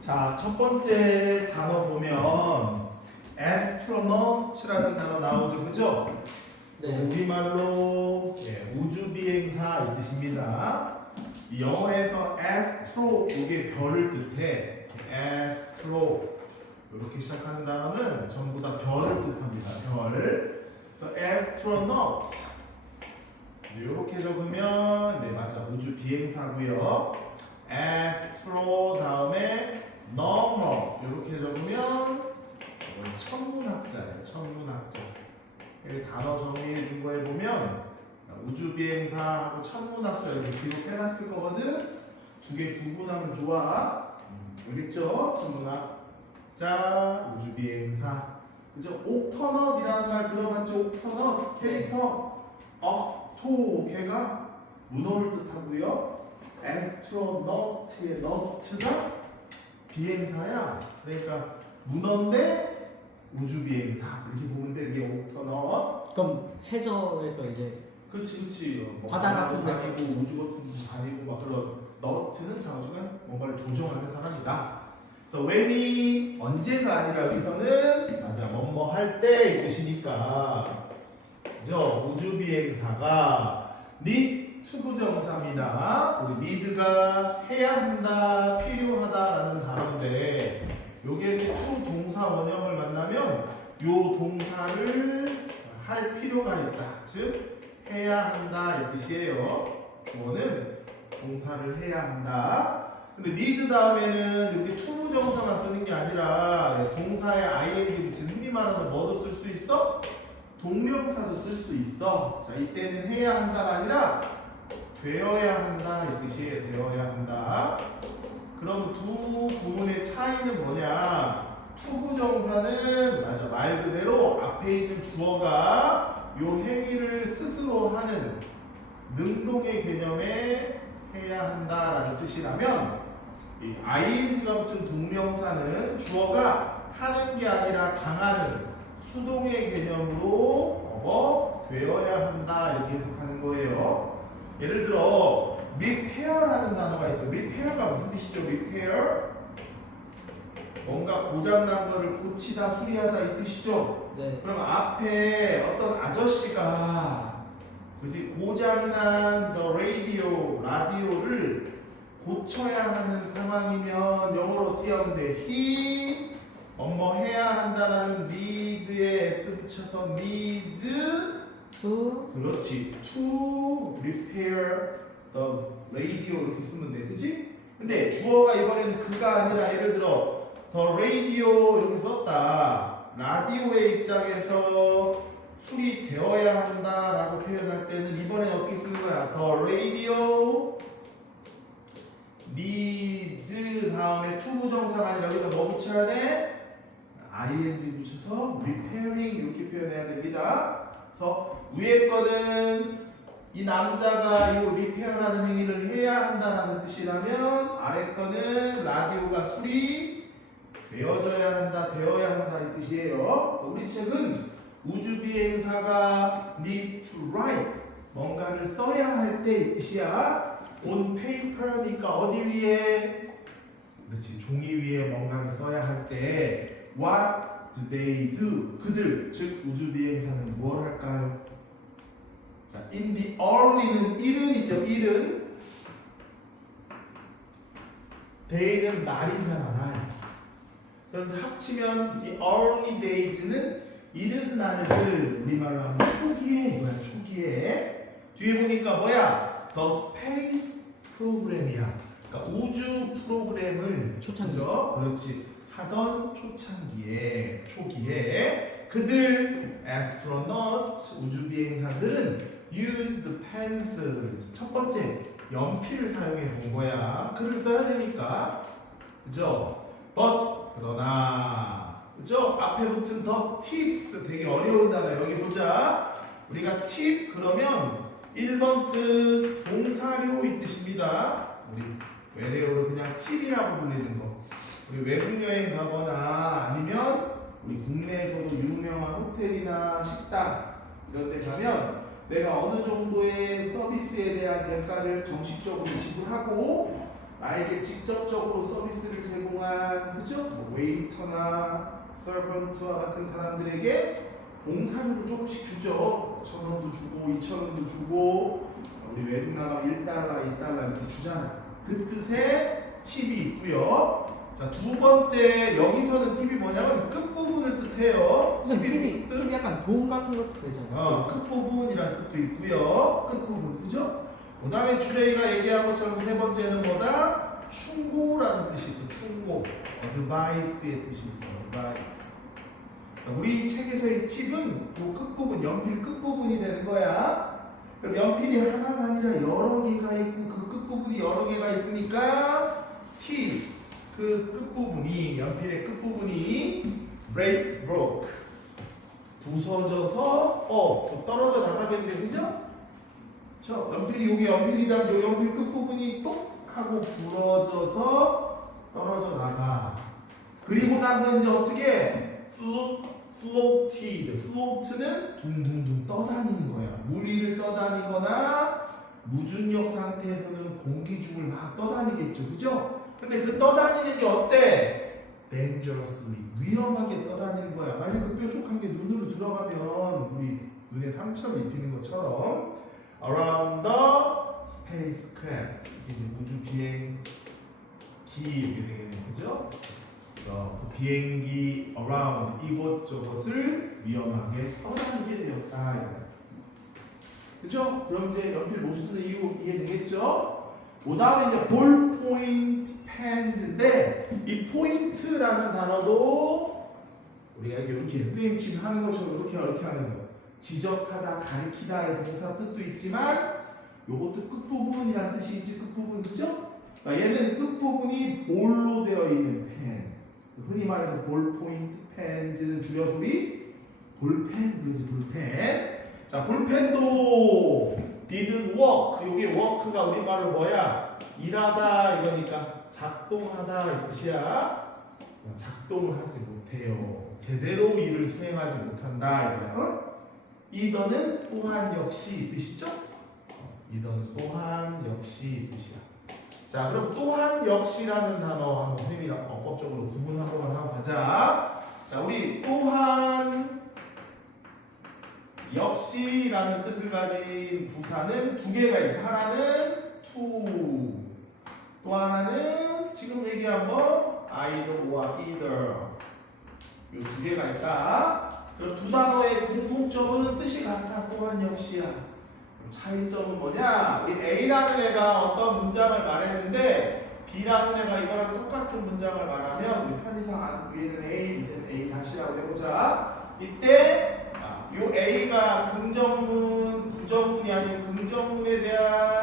자, 첫 번째 단어 보면 astronaut라는 단어 나오죠, 그죠? 네. 우리말로 예, 우주 비행사 이 뜻입니다. 이 영어에서 astro 이게 별을 뜻해. astro 이렇게 시작하는 단어는 전부 다 별을 뜻합니다. 별. 그래서 astronaut 이렇게 적으면 네 맞아 우주 비행사고요. astro 다음에 number 이렇게 적으면 천문학자예요. 천문학자. 단어 정리해 준 거에 보면 우주 비행사하고 천문학자 이렇게 기록해놨을 거거든. 두 개 구분하면 좋아. 음, 알겠죠? 천문학자, 우주 비행사. 그죠? 옥터넛이라는 말 들어봤죠? 옥터넛 캐릭터 억토 걔가 문어를 뜻하고요. 에스트로너트의 너트가 비행사야. 그러니까 문어인데 우주 비행사 이렇게 보면 돼. 이게 옥터넛. 그럼 해저에서 이제 그치 그치. 뭐 바다 같은 데서. 다니고 우주 같은 데 다니고 막 그런 너트는 자주간 뭔가를 조종하는 사람이다. 그래서 when이 언제가 아니라 여기서는 맞아 뭐뭐 할 때 이 뜻이니까 그죠? 우주 비행사가 need 투부정사입니다. 우리 need가 해야 한다, 필요하다라는 단어인데 요게 to 동사 원형을 만나면 요 동사를 할 필요가 있다. 즉 해야 한다 이 뜻이에요. 그거는 동사를 해야 한다. 근데 need 다음에는 이렇게 투부정사만 쓰는 게 아니라 동사에 ing 붙인 흔히 말하는 뭐도 쓸 수 있어? 동명사도 쓸 수 있어. 자, 이때는 해야 한다가 아니라 되어야 한다 이 뜻이에요. 되어야 한다. 그럼 두 부분의 차이는 뭐냐? 투부정사는 맞아 말 그대로 앞에 있는 주어가 요 행위를 스스로 하는 능동의 개념에 해야 한다라는 뜻이라면 이 ing가 붙은 동명사는 주어가 하는 게 아니라 당하는 수동의 개념으로 어, 되어야 한다 이렇게 해석하는 거예요. 예를 들어 repair라는 단어가 있어요. repair가 무슨 뜻이죠? repair 뭔가 고장난 거를 고치다 수리하다 이 뜻이죠. 네. 그럼 앞에 어떤 아저씨가 그지 고장난 the radio 라디오를 고쳐야 하는 상황이면 영어로 어떻게 하면 돼? he 뭐뭐 해야 한다라는 need에 s 붙여서 needs 두 그렇지 to repair the radio 이렇게 쓰면 돼 그지? 근데 주어가 이번에는 그가 아니라 예를 들어 the radio 이렇게 썼다 라디오의 입장에서 수리되어야 한다 라고 표현할 때는 이번에 어떻게 쓰는 거야? the radio needs 다음에 투부정사가 아니라 여기다 뭐 붙여야 돼? ing 붙여서 repairing 이렇게 표현해야 됩니다. 그래서 위에 거는 이 남자가 이 리페어라는 행위를 해야 한다라는 뜻이라면 아래 거는 라디오가 수리 되어져야 한다, 되어야 한다 이 뜻이에요. 우리 책은 우주 비행사가 need to write 뭔가를 써야 할 때 이 뜻이야. on paper니까 어디 위에? 그렇지 종이 위에 뭔가를 써야 할 때 what do they do? 그들 즉 우주 비행사는 뭘 할까요? 자, in the early는 일은이죠. 일은 day는 날이잖아. 날. 그럼 이제 합치면 the early days는 이른 날들 우리말로 하면 초기에 이거야. 초기에 뒤에 보니까 뭐야? The space program이야. 그러니까 우주 프로그램을 초창기. 그죠? 그렇지. 하던 초창기에 초기에 그들 astronauts 우주 비행사들은 used pencil 첫 번째 연필을 사용해 본 거야. 글을 써야 되니까 그죠? but 그러나 그죠? 앞에 붙은 the tips 되게 어려운 단어 여기 보자. 우리가 팁 그러면 1번 뜻 동사료 이 뜻입니다. 우리 외래어로 그냥 팁이라고 불리는 거. 우리 외국 여행 가거나 아니면 우리 국내에서도 유명한 호텔이나 식당 이런 데 가면 내가 어느 정도의 서비스에 대한 대가를 정식적으로 지불하고 나에게 직접적으로 서비스를 제공한 그죠? 뭐 웨이터나 서번트와 같은 사람들에게 봉사료를 조금씩 주죠. 천 원도 주고 이천 원도 주고 우리 외국 나가면 1달러, 2달러 이렇게 주잖아. 그 뜻의 팁이 있고요. 자, 두 번째 여기서는 팁이 뭐냐면 끝부분을 뜻해요. 선생님 팁이 팁이 약간 도움 같은 것도 되잖아요. 어, 끝부분이라는 뜻도 있고요. 끝부분, 그죠? 그 다음에 주레이가 얘기한 것처럼 세 번째는 뭐다? 충고라는 뜻이 있어. 충고. advice의 뜻이 있어. advice. 우리 책에서의 팁은 그 끝부분, 연필 끝부분이 되는 거야. 그럼 연필이 하나가 아니라 여러 개가 있고 그 끝부분이 여러 개가 있으니까 tips. 그 끝부분이, 연필의 끝부분이 break, broke. 부서져서 어 떨어져 나가겠네 그죠? 저 연필이 여기 연필이랑 요 연필 끝 부분이 똑 하고 부러져서 떨어져 나가. 그리고 나서 이제 어떻게 플로티드 플로트는 둥둥둥 떠다니는 거야. 물 위를 떠다니거나 무중력 상태에서는 공기 중을 막 떠다니겠죠, 그죠? 근데 그 떠다니는 게 어때? dangerously 위험하게 떠다니는 거야. 만약 그 뾰족한 게 눈으로 들어가면 우리 눈에 상처를 입히는 것처럼 around the spacecraft 이게 우주 비행 기 이렇게 되겠네, 그죠? 어, 그 비행기 around 이곳저곳을 위험하게 떠다니게 되었다. 그죠? 그럼 이제 연필 못 쓰는 이유 이해되겠죠? 그 다음에 이제 볼 포인트 펜인데 이 포인트라는 단어도 우리가 이렇게 게임칠 하는 것처럼 이렇게 이렇게 하는 거. 지적하다 가리키다의 동사 뜻도 있지만 요것도 끝부분이라는 뜻이 있지 끝부분. 그죠? 그러니까 얘는 끝부분이 볼로 되어 있는 펜 흔히 말해서 볼 포인트 펜즈는 줄여서 우리. 볼펜 그러지 볼펜 자 볼펜도 didn't work. 요게 work가 우리말로 뭐야? 일하다 이거니까 작동하다 이 뜻이야. 작동을 하지 못해요. 제대로 일을 수행하지 못한다. 어? 이더는 또한 역시 이 뜻이죠? 어, 이더는 또한 역시 이 뜻이야. 자 그럼 또한 역시라는 단어 한번 선생님이랑 어법적으로 구분 한 번만 하고 가자. 자 우리 또한 역시라는 뜻을 가진 부사는 두 개가 있어. 하나는 to, 또 하나는 지금 얘기한 뭐 either와 either. 이두 개가 있다. 그럼 두 단어의 공통점은 뜻이 같다. 또한 역시야. 그럼 차이점은 뭐냐? 우리 A라는 애가 어떤 문장을 말했는데 B라는 애가 이거랑 똑같은 문장을 말하면 편의상 안- 위에는 A, 밑에는 A 다시라고 해보자. 이때 아, 요 A가 긍정문, 부정문이 아닌 긍정문에 대한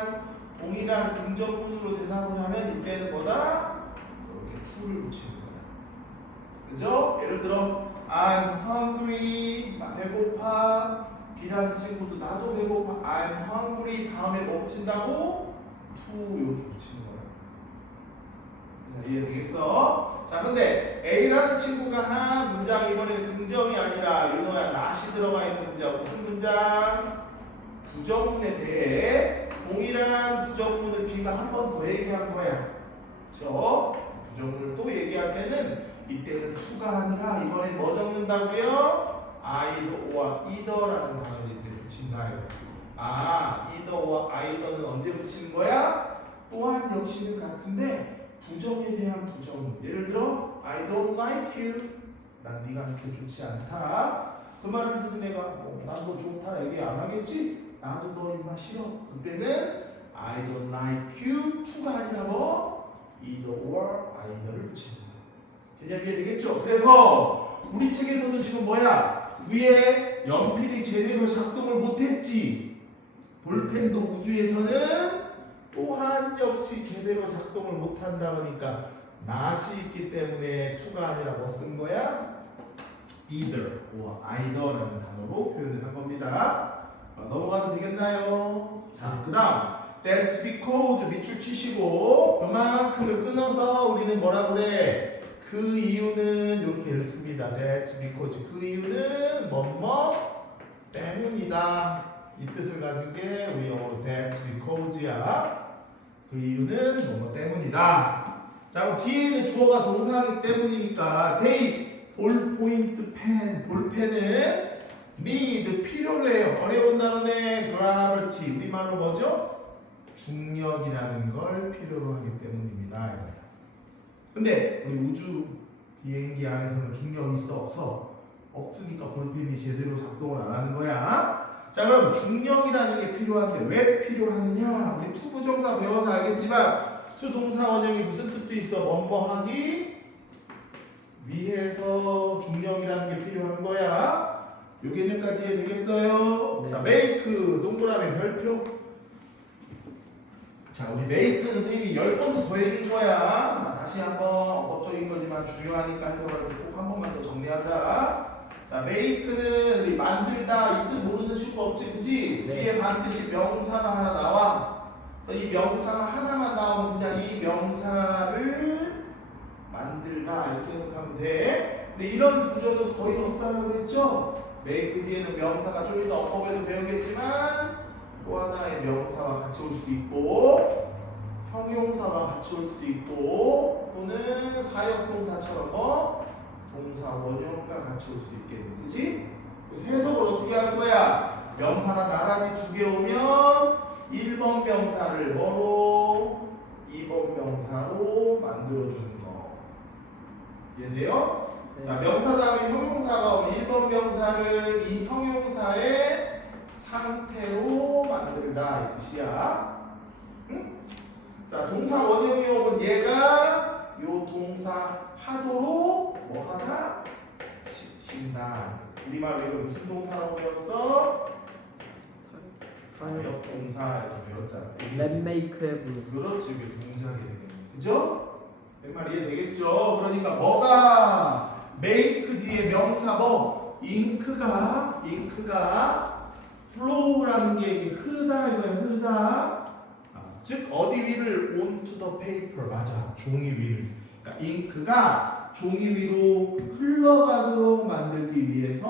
동일한 긍정문으로 대답을 하면 이때는 뭐다? 이렇게 to를 붙이는 거야. 그죠? 예를 들어 I'm hungry, 나 배고파. B라는 친구도 나도 배고파. I'm hungry. 다음에 뭐 붙인다고? to 이렇게 붙이는 거야. 자, 이해되겠어? 자, 근데 A라는 친구가 한 문장 이번에는 긍정이 아니라 윤호야 낫이 들어가 있는 문장 무슨 문장? 부정문에 대해 동일한 부정문을 B가 한 번 더 얘기한 거야. 그쵸? 부정문을 또 얘기할 때는 이때는 to가 아니라 이번엔 뭐 적는다고요? either와 either라는 단어를 이때 붙인다. 아, either와 either는 언제 붙이는 거야? 또한 역시는 같은데 부정에 대한 부정. 예를 들어, I don't like you. 난 네가 그렇게 좋지 않다. 그 말을 듣는 내가 뭐, 난너 좋다 얘기 안 하겠지? 나도 너 입맛 싫어. 그때는 I don't like you. to가 아니라 뭐? either or either를 붙이는 거야. 개념 이해 되겠죠? 그래서 우리 책에서도 지금 뭐야? 위에 연필이 제대로 작동을 못했지. 볼펜도 우주에서는 또한 역시 제대로 작동을 못한다 보니까 낫이 있기 때문에 to가 아니라 뭐 쓴 거야? either or either라는 단어로 표현을 한 겁니다. 어, 넘어가도 되겠나요? 자, 그 다음 That's because 밑줄 치시고 그만큼을 끊어서 우리는 뭐라 그래? 그 이유는 이렇게 읽습니다. That's because 그 이유는 뭐뭐 때문이다. 이 뜻을 가진 게 우리 영어로 that's because야. 그 이유는 뭐뭐 때문이다. 자, 그럼 뒤에 는 주어가 동사하기 때문이니까 they 볼 포인트 펜 볼펜은 need 필요로 해요. 어려운 단어네 gravity 우리말로 뭐죠? 중력이라는 걸 필요로 하기 때문입니다. 근데 우리 우주 비행기 안에서는 중력이 있어 없어? 없으니까 볼펜이 제대로 작동을 안 하는 거야. 자 그럼 중력이라는 게 필요한데 왜 필요하느냐? 우리 투부정사 배워서 알겠지만 투동사 원형이 무슨 뜻도 있어? 뭐뭐 하기 위해서 6개년까지 되겠어요? 네. 자, 메이크 동그라미 별표. 자, 우리 메이크는 선생님이 10번도 더해준 거야. 자, 다시 한번 업적인 거지만 중요하니까 해석을 꼭 한 번만 더 정리하자. 자, 메이크는 우리 만들다 이 뜻 모르는 친구 없지, 그지? 네. 뒤에 반드시 명사가 하나 나와. 이 명사가 하나만 나오면 그냥 이 명사를 만들다 이렇게 생각하면 돼. 근데 이런 구조도 거의 없다라고 했죠? 메이크 뒤에는 명사가 좀 이따 어법에도 배우겠지만 또 하나의 명사가 같이 올 수도 있고 형용사가 같이 올 수도 있고 또는 사역동사처럼 뭐 동사 원형과 같이 올수 있겠네 그치? 그래서 해석을 어떻게 하는 거야? 명사가 나란히 두 개 오면 1번 명사를 뭐로 2번 명사로 만들어주는 거 이해돼요? 자 명사 다음에 형용사가 오면 1번 명사를 이 형용사의 상태로 만들다 이 뜻이야. 응? 자 동사 원형이 오면 얘가 요 동사 하도록 뭐 하다 시킨다. 우리말로 이거 무슨 동사라고 배웠어? 사역 동사 이렇게 배웠잖아. Make have 그렇지 이게 동작이 되겠네. 그죠? 말 이해되겠죠? 그러니까 뭐가 make 뒤에 명사 뭐 잉크가 잉크가 flow라는 게 흐르다 이거야 흐르다. 아, 즉 어디 위를 onto the paper 맞아. 종이 위를. 그러니까 잉크가 종이 위로 흘러가도록 만들기 위해선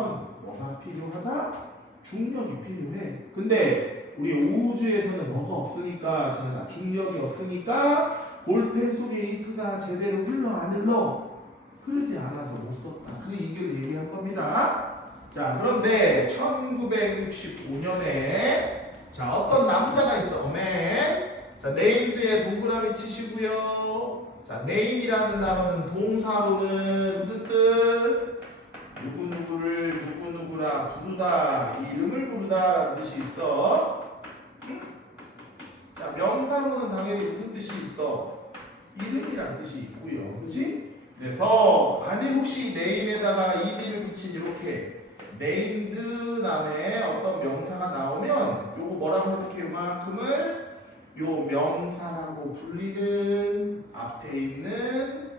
뭐가 필요하다? 중력이 필요해. 근데 우리 우주에서는 뭐가 없으니까 지금 중력이 없으니까 볼펜 속에 잉크가 제대로 흘러 안 흘러 흐르지 않아서 못 썼다. 그 이유를 얘기한 겁니다. 자, 그런데 1965년에 자 어떤 남자가 있어. 어맨. 자, 네임드에 동그라미 치시고요. 자, 네임이라는 단어는 동사로는 무슨 뜻? 누구 누구를 누구 누구라 부르다 이름을 부르다 뜻이 있어. 응? 자, 명사로는 당연히 무슨 뜻이 있어? 이름이란 뜻이 있고요. 그지? 그래서 안에 혹시 네임에다가 ed를 붙인 이렇게 named 다음에 어떤 명사가 나오면 요거 뭐라고 해석해 요 만큼을 요 명사라고 불리는 앞에 있는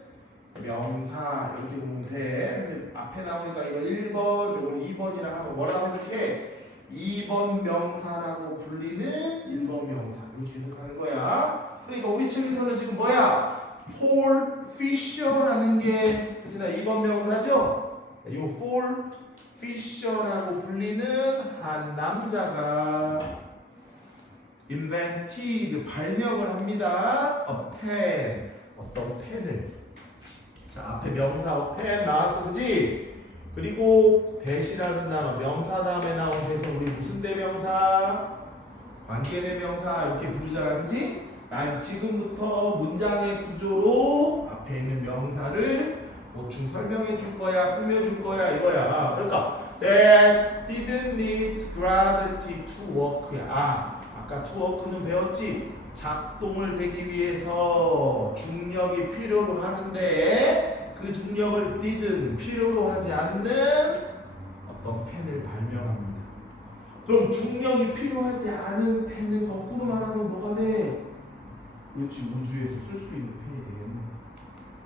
명사 이렇게 보면 돼. 앞에 나오니까 이거 1번, 이걸 2번이라 하면 뭐라고 해석해? 2번 명사라고 불리는 1번 명사 이렇게 해석하는 거야. 그러니까 우리 책에서는 지금 뭐야? 폴 피셔라는 게 그치나 2번 명사죠? 이 폴 피셔라고 불리는 한 남자가 invented 발명을 합니다. a pen 어떤 펜을 자 앞에 명사 펜 나왔어 그지? 그리고 대시라는 단어 명사 다음에 나온 대서 우리 무슨 대명사 관계대명사 이렇게 부르잖아 그지? 난 지금부터 문장의 구조로 앞에 있는 명사를 보충 설명해 줄 거야 꾸며 줄 거야 이거야. 그러니까 that didn't need gravity to work야 아 아까 to work는 배웠지? 작동을 되기 위해서 중력이 필요로 하는데 그 중력을 didn't 필요로 하지 않는 어떤 펜을 발명합니다. 그럼 중력이 필요하지 않은 펜은 거꾸로 말하면 뭐가 돼? 그렇지 우주에서 쓸 수 있는 펜이 되겠네.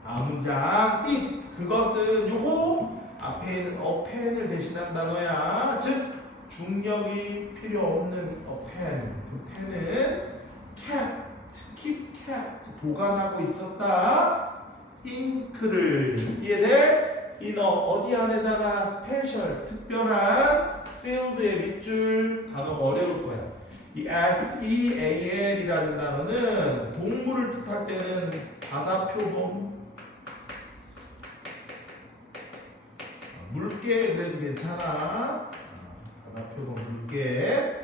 다음 문장 이 그것은 요거 앞에 있는 어 펜을 대신한 단어야. 즉 중력이 필요 없는 어 펜. 그 펜은 kept, keep kept 보관하고 있었다. 잉크를 이해돼? 이너 어디 안에다가 스페셜 특별한 sealed의 밑줄 단어가 어려울 거야. 이 SEAL이라는 단어는 동물을 뜻할 때는 바다 표범 물개 그래도 괜찮아. 아, 바다 표범 물개.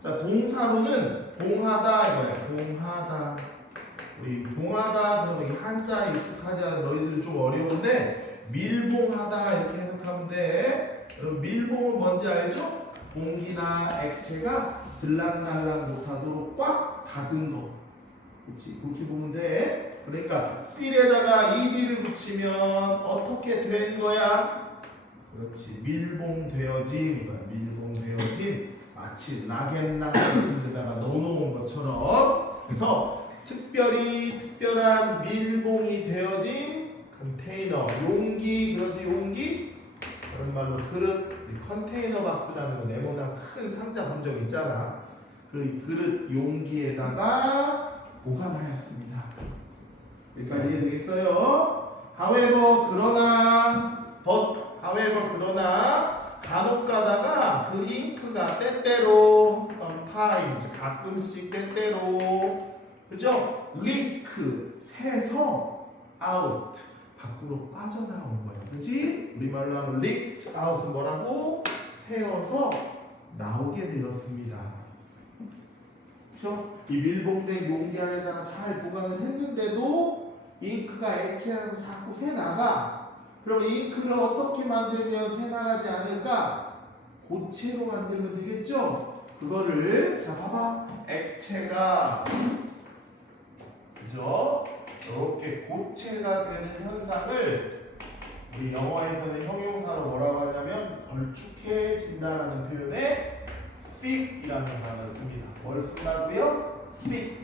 자 동사로는 봉하다 이거야. 봉하다. 우리 봉하다 그러면 이 한자 익숙하지 않은 너희들은 좀 어려운데 밀봉하다 이렇게 해석하면 돼. 여러분 밀봉은 뭔지 알죠? 공기나 액체가 들락날락 못하도록 꽉 닫은 거 그렇지 그렇게 보면 돼 그러니까 실에다가 ed를 붙이면 어떻게 된 거야? 그렇지. 밀봉되어진 밀봉되어진 마치 락앤락 같은 데다가 넣어놓은 것처럼. 그래서 특별히 특별한 밀봉이 되어진 컨테이너 용기 그러지 용기? 그런 말로 그릇 이 컨테이너 박스라는 거 네모난 큰 상자 본 적 있잖아. 그 그릇 용기에다가 보관하였습니다 여기까지 이해되겠어요? however 그러나 but however 그러나 간혹 가다가 그 잉크가 때때로 sometimes 가끔씩 때때로 그죠? leak 새서 out 밖으로 빠져나온 거야 그지? 우리말로 하면 leaked out은 뭐라고? 새어서 나오게 되었습니다 그죠? 이 밀봉된 용기 안에다가 잘 보관을 했는데도 잉크가 액체라서 자꾸 새 나가 그럼 잉크를 어떻게 만들면 새 나가지 않을까? 고체로 만들면 되겠죠? 그거를 자 봐봐 액체가 그죠? 이렇게 고체가 되는 현상을 우리 영어에서는 형용사로 뭐라고 하냐면 걸쭉해진다라는 표현에 thick이라는 단어를 씁니다. 뭘 쓴다고요? Thick.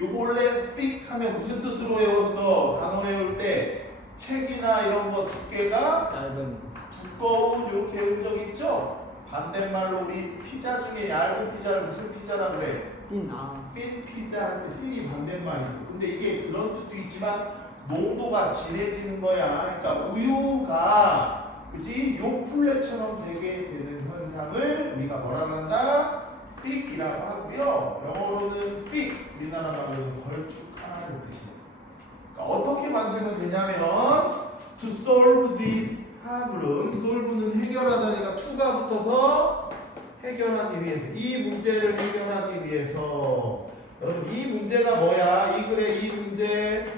요거 원래 thick 하면 무슨 뜻으로 외웠어? 단어 외울 때 책이나 이런 거 두께가 짧은 두꺼운 이렇게 외운 적 있죠? 반대말로 우리 피자 중에 얇은 피자를 무슨 피자라 그래? 띵아 핀 피자 할때 핀이 반대말이고 근데 이게 그런 뜻도 있지만 농도가 진해지는 거야 그러니까 우유가 그지 요플레처럼 되게 되는 현상을 우리가 뭐라고 한다? Thick이라고 하고요 영어로는 thick 우리나라 말로는 걸쭉한 뜻이에요 그러니까 어떻게 만들면 되냐면 to solve this problem solve는 해결하다니까 to가 붙어서 해결하기 위해서 이 문제를 해결하기 위해서 여러분 이 문제가 뭐야? 이 글의 이 문제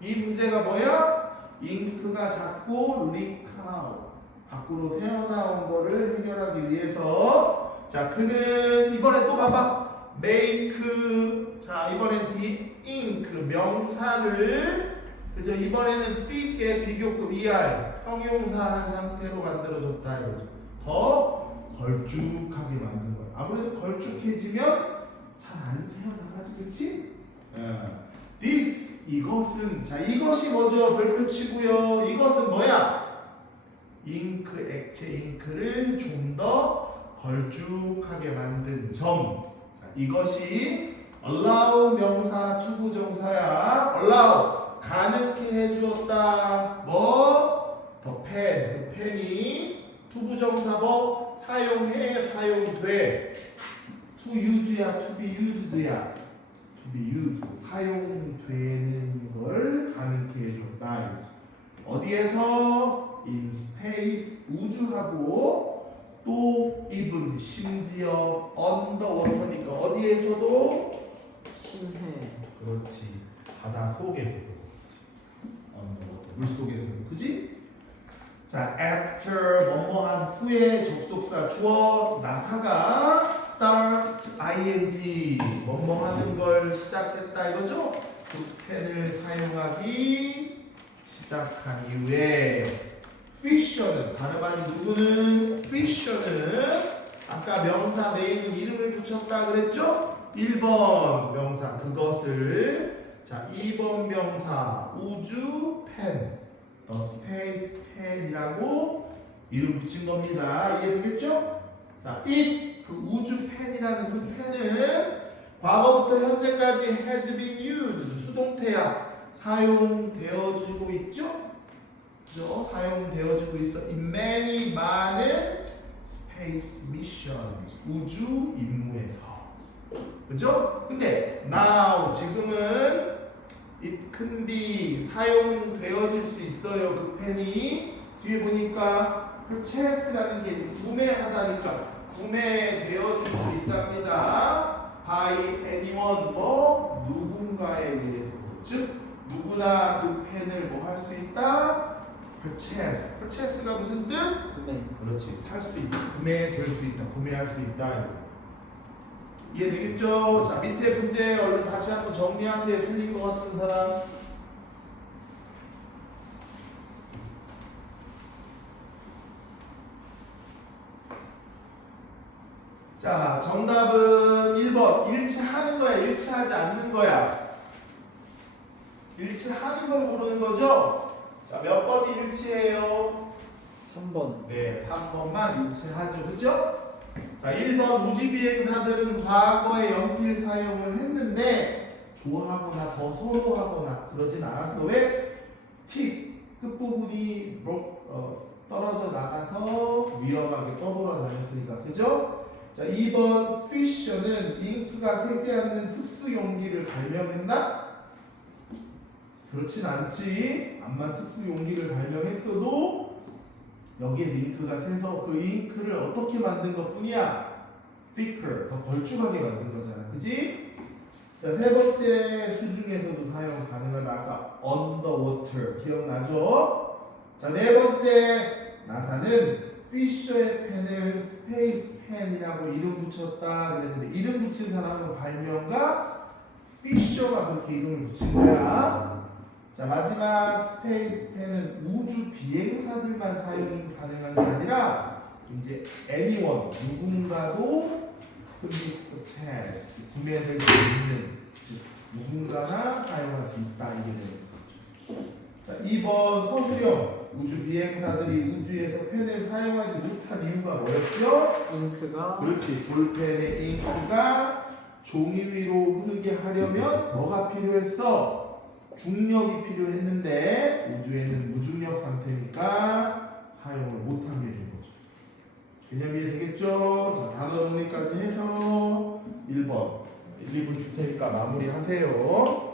이 문제가 뭐야? 잉크가 자꾸 리카우 밖으로 새어나온 거를 해결하기 위해서 자 그는 이번에 또 봐봐 make 자 이번엔 the ink 명사를 그죠 이번에는 thick의 비교급 er 형용사한 상태로 만들어줬다 이거죠 더 걸쭉하게 만든 거야. 아무래도 걸쭉해지면 잘 안 새어나가지, 그치? 예. This 이것은 자 이것이 뭐죠? 별표치고요. 이것은 뭐야? 잉크 액체 잉크를 좀더 걸쭉하게 만든 점. 자 이것이 allow 명사 투부정사야. allow 가능케 해주었다. 뭐? 더 펜. 그 펜이 투부정사법 사용해 사용돼 to use야 to be used야 to be used 사용되는 걸 가능케 해줬다. 어디에서 in space 우주하고 또 even 심지어 underwater니까 어디에서도 신해. 그렇지. 바다 속에서도 underwater 물 속에서도. 그지? 자, after 뭐뭐한 후에 접속사 주어 나사가 start ing. 뭐뭐하는 걸 시작했다 이거죠? 그 펜을 사용하기 시작한 이후에 fisher는 누구는 fisher는 아까 명사 네임은 이름을 붙였다 그랬죠? 1번 명사 그것을 자 2번 명사 우주 펜 더 스페이스 펜이라고 이름 붙인 겁니다. 이해되겠죠? 자, it 그 우주 펜이라는 그 펜은 과거부터 현재까지 has been used 수동태야 사용되어지고 있죠? 그죠? 사용되어지고 있어. in many 많은 space missions 우주 임무에서 그죠? 근데 now 지금은 it can be 사용되어질 수 있어요 그 펜이 뒤에 보니까 purchase라는 게 구매하다니까 구매되어질 수 있답니다 by anyone 뭐 누군가에 의해서 즉 누구나 그 펜을 뭐 할 수 있다 purchase purchase가 무슨 뜻? 구매. 그렇지. 살 수 있다. 구매될 수 있다. 구매할 수 있다. 이해되겠죠? 자 밑에 문제 얼른 다시 한번 정리하세요. 틀린 것 같은 사람. 자 정답은 1번. 일치하는 거야? 일치하지 않는 거야? 일치하는 걸 고르는 거죠? 자 몇 번이 일치해요? 3번. 네, 3번만 일치하죠. 그죠? 자, 1번 우주비행사들은 과거에 연필 사용을 했는데 좋아하거나 더 선호하거나 그러진 않았어. 왜? 팁 끝부분이 로- 어, 떨어져 나가서 위험하게 떠돌아 다녔으니까. 그죠? 자, 2번 피셔는 잉크가 새지 않는 특수 용기를 발명했나? 그렇진 않지. 암만 특수 용기를 발명했어도 여기에서 잉크가 새서 그 잉크를 어떻게 만든 것 뿐이야? thicker, 더 걸쭉하게 만든 거잖아. 그지? 자, 세 번째 수 중에서도 사용 가능한 아까 underwater 기억나죠? 자, 네 번째 나사는 피셔의 펜을 스페이스 펜이라고 이름 붙였다 그랬는데 이름 붙인 사람은 발명가 피셔가 그렇게 이름을 붙인 거야. 자 마지막 스페이스 펜은 우주 비행사들만 사용이 가능한 게 아니라 이제 anyone 누군가도 컴퓨터 체스 구매될 수 있는 즉 누군가나 사용할 수 있다 이게 되는 거죠. 자 2번 서술형 우주 비행사들이 우주에서 펜을 사용하지 못한 이유가 뭐였죠? 잉크가 그렇지 볼펜의 잉크가 종이 위로 흐르게 하려면 뭐가 필요했어? 중력이 필요했는데 우주에는 무중력 상태니까 사용을 못한 게된 거죠. 개념 이해 되겠죠? 자 단어 정리까지 해서 1번 1, 2분 줄 테니까 마무리하세요.